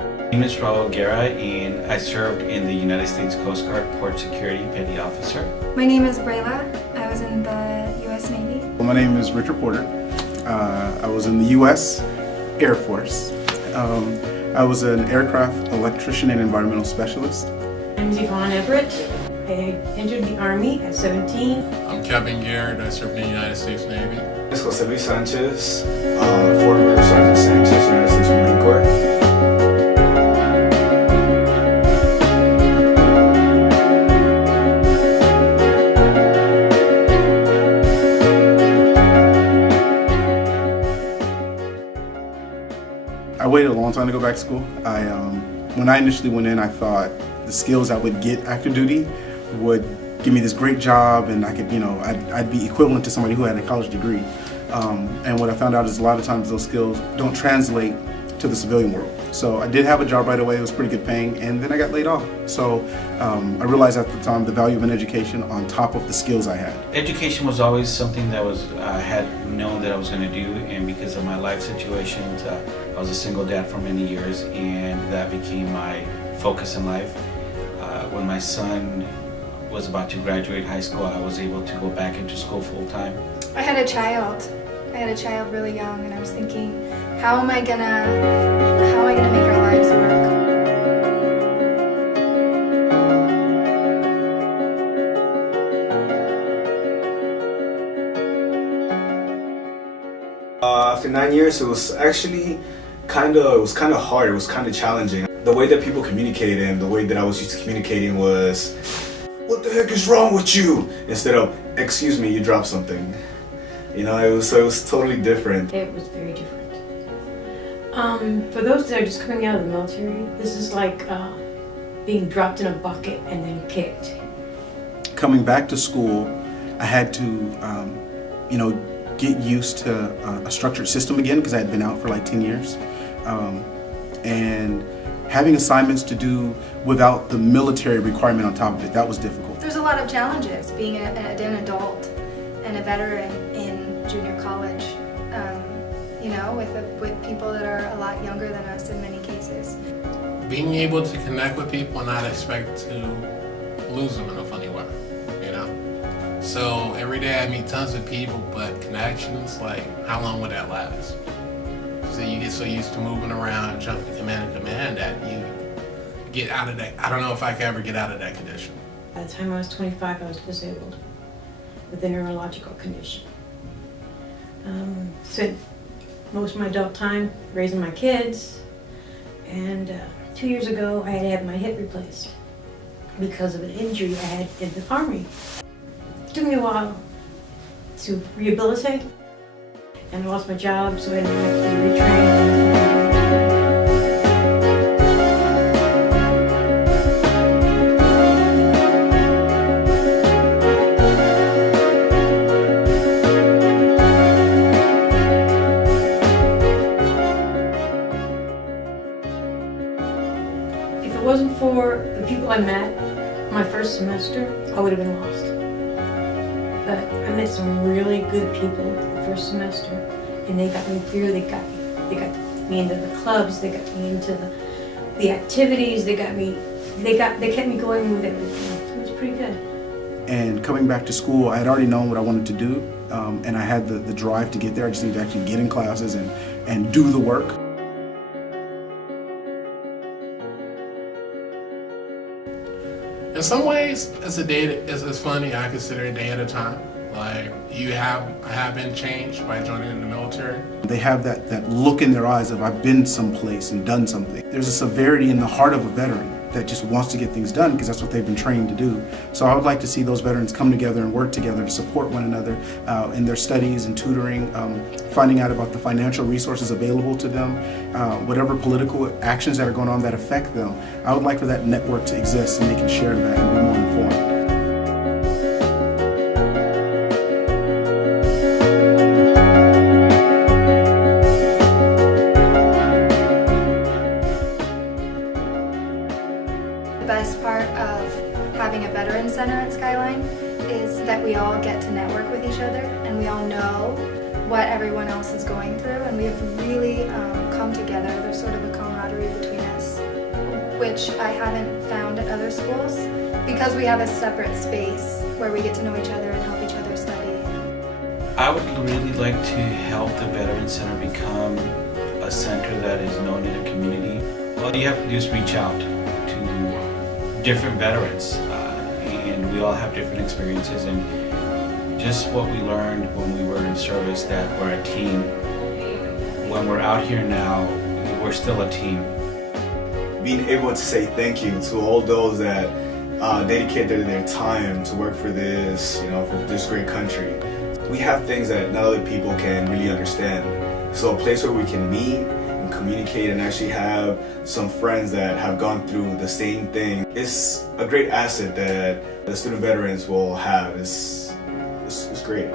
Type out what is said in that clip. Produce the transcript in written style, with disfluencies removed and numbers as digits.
My name is Raul Guerra and I served in the United States Coast Guard Port Security Petty Officer. My name is Brayla. I was in the U.S. Navy. Well, my name is Richard Porter. I was in the U.S. Air Force. I was an aircraft electrician and environmental specialist. I'm Yvonne Everett. I entered the Army at 17. I'm Kevin Garrett. I served in the United States Navy. It's Jose Luis Sanchez, former Sergeant Sanchez, United States Marine Corps. I waited a long time to go back to school. When I initially went in, I thought the skills I would get active duty would give me this great job, and I could, I'd be equivalent to somebody who had a college degree. And what I found out is a lot of times those skills don't translate to the civilian world. So I did have a job right away. It was pretty good paying, and then I got laid off. So I realized at the time the value of an education on top of the skills I had. Education was always something that I had known that I was going to do, and because of my life situations, I was a single dad for many years, and that became my focus in life. When my son was about to graduate high school, I was able to go back into school full time. I had a child. Really young, and I was thinking, how am I gonna make our lives work? After 9 years, it was actually kind of hard. It was kind of challenging. The way that people communicated and the way that I was used to communicating was, "What the heck is wrong with you?" Instead of, "Excuse me, you dropped something." It was totally different. It was very different. For those that are just coming out of the military, this is like being dropped in a bucket and then kicked. Coming back to school, I had to, get used to a structured system again because I had been out for like 10 years. And having assignments to do without the military requirement on top of it, that was difficult. There's a lot of challenges being an adult and a veteran in junior college, with people that are a lot younger than us in many cases. Being able to connect with people and not expect to lose them in a funny way, So every day I meet tons of people, but connections, like, how long would that last? So you get so used to moving around, jumping command to command that you get out of that. I don't know if I could ever get out of that condition. By the time I was 25, I was disabled with a neurological condition. Spent most of my adult time raising my kids, and 2 years ago I had to have my hip replaced because of an injury I had in the Army. It took me a while to rehabilitate, and I lost my job, so I had to retrain. If it wasn't for the people I met my first semester, I would have been lost. But I met some really good people the first semester, and they got me into the clubs, they got me into the activities, they kept me going with everything. So it was pretty good. And coming back to school, I had already known what I wanted to do, and I had the drive to get there. I just needed to actually get in classes and do the work. In some ways, it's funny. I consider a day at a time. Like, I have been changed by joining the military. They have that look in their eyes of, I've been someplace and done something. There's a severity in the heart of a veteran that just wants to get things done because that's what they've been trained to do. So I would like to see those veterans come together and work together to support one another in their studies and tutoring, finding out about the financial resources available to them, whatever political actions that are going on that affect them. I would like for that network to exist and they can share that and be more informed. The best part of having a veteran center at Skyline is that we all get to network with each other and we all know what everyone else is going through, and we have really come together. There's sort of a camaraderie between us. which I haven't found at other schools, because we have a separate space where we get to know each other and help each other study. I would really like to help the Veterans Center become a center that is known in the community. All you have to do is reach out to different veterans, and we all have different experiences, and just what we learned when we were in service, that we're a team. When we're out here now, we're still a team. Being able to say thank you to all those that dedicated their time to work for this, for this great country. We have things that not other people can really understand. So a place where we can meet and communicate and actually have some friends that have gone through the same thing is a great asset that the student veterans will have. It's great.